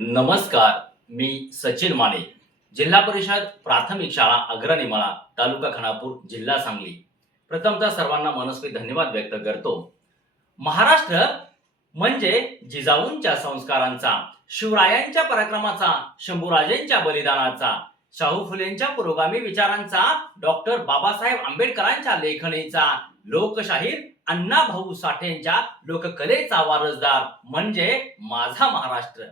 नमस्कार. मी सचिन माने. जिल्हा परिषद प्राथमिक शाळा अग्रनिमाळा, तालुका खानापूर, जिल्हा सांगली. प्रथमतः सर्वांना मनस्वी धन्यवाद व्यक्त करतो. महाराष्ट्र म्हणजे जिजाऊंच्या संस्कारांचा, शिवरायांच्या पराक्रमाचा, शंभूराजेंच्या बलिदानाचा, शाहू फुलेंच्या पुरोगामी विचारांचा, डॉक्टर बाबासाहेब आंबेडकरांच्या लेखणीचा, लोकशाहीर अण्णाभाऊ साठेंच्या लोककलेचा वारसदार म्हणजे माझा महाराष्ट्र.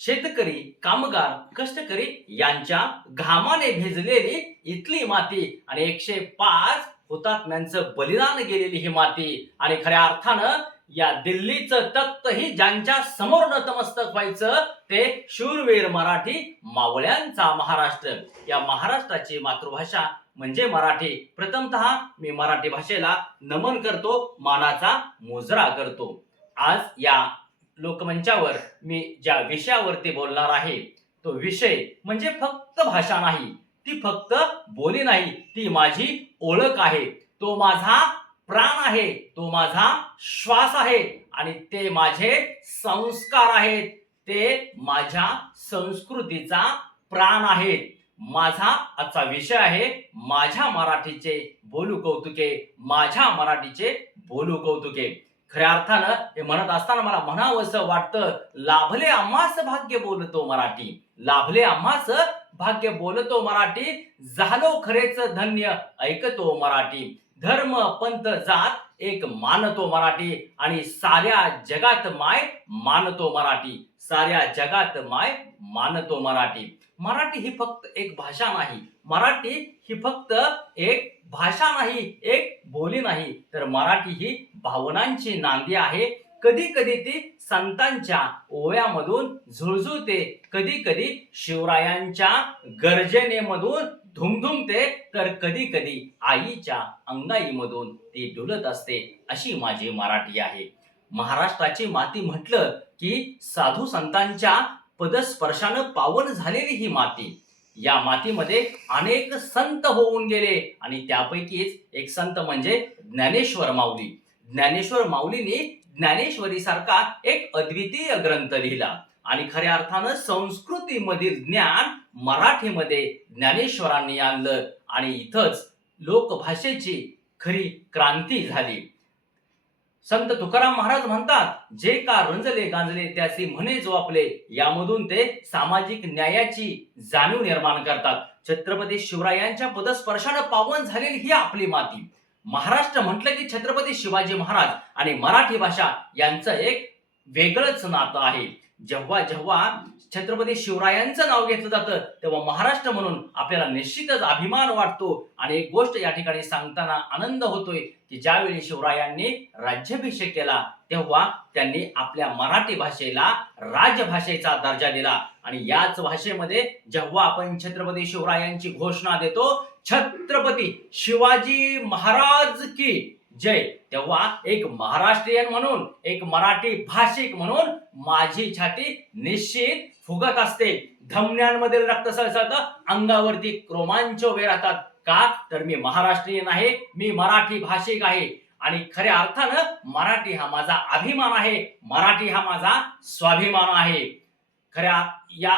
शेतकरी, कामगार, कष्टकरी यांच्या घामाने भिजलेली इथली माती आणि 105 हुतात्म्यांचं बलिदान गेलेली ही माती आणि खऱ्या अर्थानं या दिल्लीचं तख्तही ज्यांच्या समोर नतमस्तक व्हायचं ते शूरवीर मराठी मावळ्यांचा महाराष्ट्र. या महाराष्ट्राची मातृभाषा म्हणजे मराठी. प्रथमतः मी मराठी भाषेला नमन करतो, मानाचा मुजरा करतो. आज या लोकमंचावर मी ज्या विषयावरती बोलणार आहे तो विषय म्हणजे फक्त भाषा नाही, ती फक्त बोली नाही, ती माझी ओळख आहे, तो माझा प्राण आहे, तो माझा श्वास आहे आणि ते माझे संस्कार आहेत, ते माझ्या संस्कृतीचा प्राण आहेत. माझा आजचा विषय आहे माझ्या मराठीचे बोलू कौतुके, माझ्या मराठीचे बोलू कौतुके. खऱ्या अर्थानं हे म्हणत असताना मला म्हणावंसं वाटतं, लाभले आम्हास भाग्य बोलतो मराठी, लाभले आम्हास भाग्य बोलतो मराठी, झालो खरेच धन्य ऐकतो मराठी, धर्म पंथ जात एक मानतो मराठी आणि साऱ्या जगात माय मानतो मराठी, साऱ्या जगात माय मानतो मराठी. मराठी ही फक्त एक भाषा नाही, मराठी ही फक्त एक भाषा नाही, एक बोली नाही, तर मराठी ही भावनांची नांदी आहे. कधी कधी ती संतांच्या ओव्यामधून झुळझुळते, कधी कधी शिवरायांच्या गर्जनेमधून धुमधुमते, तर कधी कधी आईच्या अंगाईमधून ती डुलत असते. अशी माझी मराठी आहे. महाराष्ट्राची माती म्हटलं की साधू संतांच्या पदस्पर्शानं पावन झालेली ही माती. या मातीमध्ये अनेक संत होऊन गेले आणि त्यापैकीच एक संत म्हणजे ज्ञानेश्वर माऊली. ज्ञानेश्वर माऊलींनी ज्ञानेश्वरी सारखा एक अद्वितीय ग्रंथ लिहिला आणि खऱ्या अर्थानं संस्कृतीमधील ज्ञान मराठीमध्ये ज्ञानेश्वरांनी आणलं आणि इथंच लोकभाषेची खरी क्रांती झाली. संत तुकाराम महाराज म्हणतात, जे का रंजले गांजले त्याचे म्हणे जो आपले, यामधून ते सामाजिक न्यायाची जाणीव निर्माण करतात. छत्रपती शिवरायांच्या पदस्पर्शानं पावन झालेली ही आपली माती. महाराष्ट्र म्हटलं की छत्रपती शिवाजी महाराज आणि मराठी भाषा यांचं एक वेगळंच नातं आहे. जेव्हा जेव्हा छत्रपती शिवरायांचं नाव घेतलं जातं तेव्हा महाराष्ट्र म्हणून आपल्याला निश्चितच अभिमान वाटतो. आणि एक गोष्ट या ठिकाणी सांगताना आनंद होतोय की ज्यावेळी शिवरायांनी राज्याभिषेक केला तेव्हा त्यांनी आपल्या मराठी भाषेला राजभाषेचा दर्जा दिला आणि याच भाषेमध्ये जेव्हा आपण छत्रपती शिवरायांची घोषणा देतो, छत्रपती शिवाजी महाराज की जय, तेव्हा एक महाराष्ट्रीयन म्हणून, एक मराठी भाषिक म्हणून माझी छाती निश्चित फुगत असते. धमन्यांमधील रक्त सळसळतं, अंगावरती रोमांच उभे राहतात. का तर मी महाराष्ट्रीयन आहे, मी मराठी भाषिक आहे आणि खऱ्या अर्थानं मराठी हा माझा अभिमान आहे, मराठी हा माझा स्वाभिमान आहे. खऱ्या या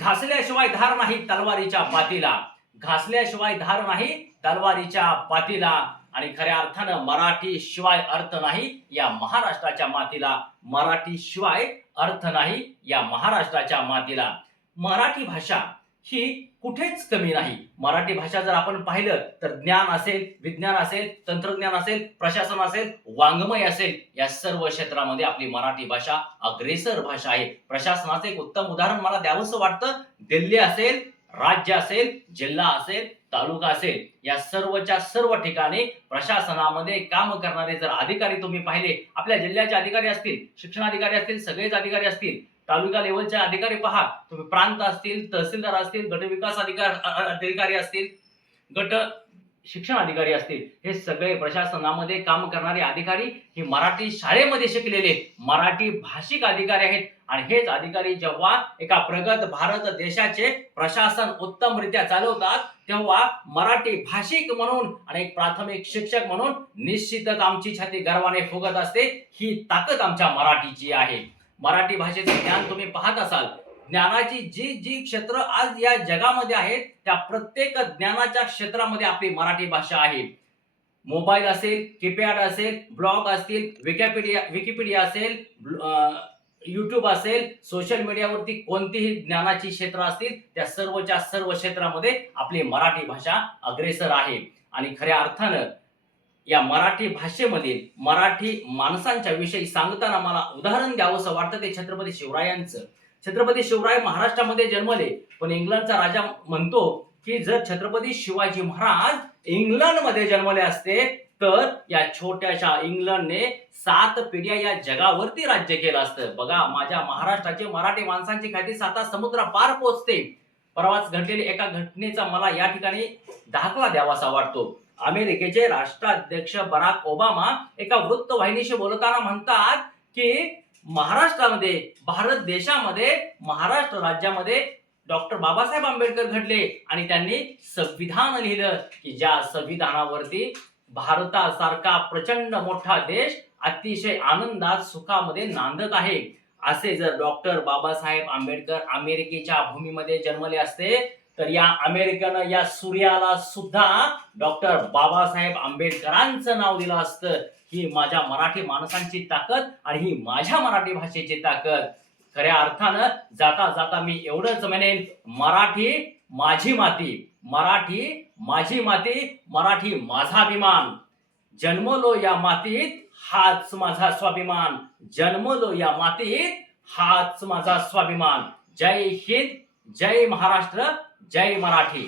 घासल्याशिवाय धार नाही तलवारीच्या पातीला, घासल्याशिवाय धार नाही तलवारीच्या पातीला आणि खऱ्या अर्थानं मराठी शिवाय अर्थ नाही या महाराष्ट्राच्या मातीला, मराठी शिवाय अर्थ नाही या महाराष्ट्राच्या मातीला. मराठी भाषा ही कुठेच कमी नाही. मराठी भाषा जर आपण पाहिलं तर ज्ञान असेल, विज्ञान असेल, तंत्रज्ञान असेल, प्रशासन असेल, वाङ्मय असेल, या सर्व क्षेत्रामध्ये आपली मराठी भाषा अग्रेसर भाषा आहे. प्रशासनाचं एक उत्तम उदाहरण मला द्यावंसं वाटतं. दिल्ली असेल, राज्य असेल, जिल्हा असेल, तालुका असेल, या सर्वच्या सर्व ठिकाणी प्रशासनामध्ये काम करणारे जर अधिकारी तुम्ही पाहिले, आपल्या जिल्ह्याचे अधिकारी असतील, शिक्षणाधिकारी असतील, सगळेच अधिकारी असतील, तालुका लेवलचे अधिकारी पहा तुम्ही, प्रांत असतील, तहसीलदार असतील, गट विकास अधिकारी असतील, गट शिक्षण अधिकारी असतील, हे सगळे प्रशासनामध्ये काम करणारे अधिकारी ही मराठी शाळेमध्ये शिकलेले मराठी भाषिक अधिकारी आहेत. आणि हेच अधिकारी जेव्हा एका प्रगत भारत देशाचे प्रशासन उत्तमरित्या चालवतात तेव्हा मराठी भाषिक म्हणून आणि एक प्राथमिक शिक्षक म्हणून निश्चितच आमची छाती गर्वाने फुगत असते. ही ताकद आमच्या मराठीची आहे. मराठी भाषेचे ज्ञान तुम्ही पाहत असाल, ज्ञानाची जी जी क्षेत्र आज या जगामध्ये आहेत त्या प्रत्येक ज्ञानाच्या क्षेत्रामध्ये आपली मराठी भाषा आहे. मोबाईल असेल, कीपॅड असेल, ब्लॉग असतील, विकिपीडिया असेल, YouTube असेल, सोशल मीडियावरती कोणतीही ज्ञानाची क्षेत्र असतील त्या सर्वच्या सर्व क्षेत्रामध्ये आपली मराठी भाषा अग्रेसर आहे. आणि खऱ्या अर्थानं या मराठी भाषेमधील मराठी माणसांच्या विषयी सांगताना मला उदाहरण द्यावंसं वाटतं ते छत्रपती शिवरायांचं. छत्रपती शिवराय महाराष्ट्रामध्ये जन्मले, पण इंग्लंडचा राजा म्हणतो की जर छत्रपती शिवाजी महाराज इंग्लंडमध्ये जन्मले असते तर या छोट्याशा इंग्लंडने 7 पिढ्या या जगावरती राज्य केलं असतं. बघा, माझ्या महाराष्ट्राचे मराठी माणसांची ख्याती 7 समुद्र पार पोहोचते. परवाच घडलेली एका घटनेचा मला या ठिकाणी दाखला द्यावासा वाटतो. अमेरिकेचे राष्ट्राध्यक्ष बराक ओबामा एका वृत्तवाहिनीशी बोलताना म्हणतात की महाराष्ट्रामध्ये, भारत देशामध्ये, महाराष्ट्र राज्यामध्ये डॉक्टर बाबासाहेब आंबेडकर घडले आणि त्यांनी संविधान लिहिलं की ज्या संविधानावरती भारतासारखा प्रचंड मोठा देश अतिशय आनंदात सुखामध्ये नांदत आहे. असे जर डॉक्टर बाबासाहेब आंबेडकर अमेरिकेच्या भूमीमध्ये जन्मले असते तर या अमेरिकेनं या सूर्याला सुद्धा डॉक्टर बाबासाहेब आंबेडकरांचं नाव दिलं असतं. ही माझ्या मराठी माणसांची ताकद आणि ही माझ्या मराठी भाषेची ताकद. खऱ्या अर्थानं जाता जाता मी एवढंच म्हणेन, मराठी माझी माती, मराठी माझी माती, मराठी माझा अभिमान. जन्मलो या मातीत हाच माझा स्वाभिमान, जन्मलो या मातीत हाच माझा स्वाभिमान. जय हिंद, जय महाराष्ट्र, जय मराठी.